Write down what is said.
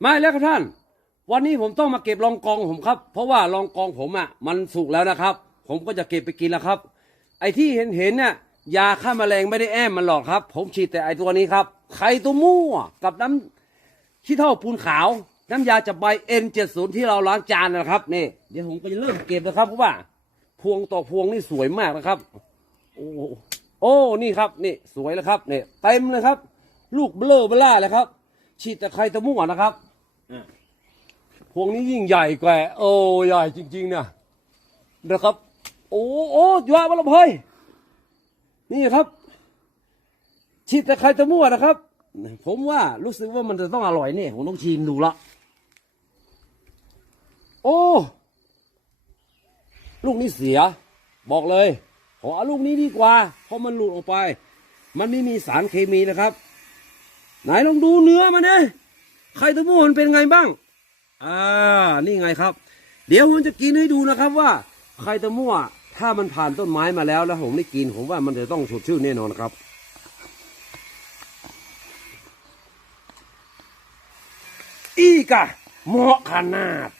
ไม่แล้วครับท่าน วันนี้ผมต้องมาเก็บรองกองผมครับ เพราะว่ารองกองผมอะมันสุกแล้วนะครับ ผมก็จะเก็บไปกินแล้วครับ ไอ้ที่เห็นเห็นเนี่ยยาฆ่าแมลงไม่ได้แอมมันหรอกครับ ผมฉีดแต่ไอ้ตัวนี้ครับไข่ตัวมั่วกับน้ำขี้เท่าปูนขาว น้ำยาจับใบ N70 ที่เราล้างจานนะครับนี่เดี๋ยวผมก็จะเริ่มเก็บนะครับเพราะว่า พวงต่อพวงนี่สวยมากนะครับ โอ้โอ้นี่ครับนี่สวยแล้วครับเนี่ยเต็มเลยครับ ลูกเบลอเบล่าเลยครับ ฉีดแต่ไข่ตะมั่วนะครับอะพวงนี้ยิ่งใหญ่กว่าโอ้ใหญ่จริง ๆ เนี่ยนะครับ โอ้โอ้ยาบาลเพยนี่ครับฉีดแต่ไข่ตะมั่วนะครับ ผมว่ารู้สึกว่ามันจะต้องอร่อยเนี่ยผมต้องชิมดูละโอ้ลูกนี้เสีย บอกเลยขอเอาลูกนี้ดีกว่า เพราะมันหลุดออกไป มันไม่มีสารเคมีนะครับ ไหนลองดูเนื้อมันเลยไข่ตะมูมันเป็นไงบ้าง อ่า นี่ไงครับ เดี๋ยวผมจะกินให้ดูนะครับว่าไข่ตะมั่วถ้ามันผ่านต้นไม้มาแล้วแล้วผมได้กินผมว่ามันจะต้องสดชื่นแน่นอนครับ อีกะเหมาะขนาด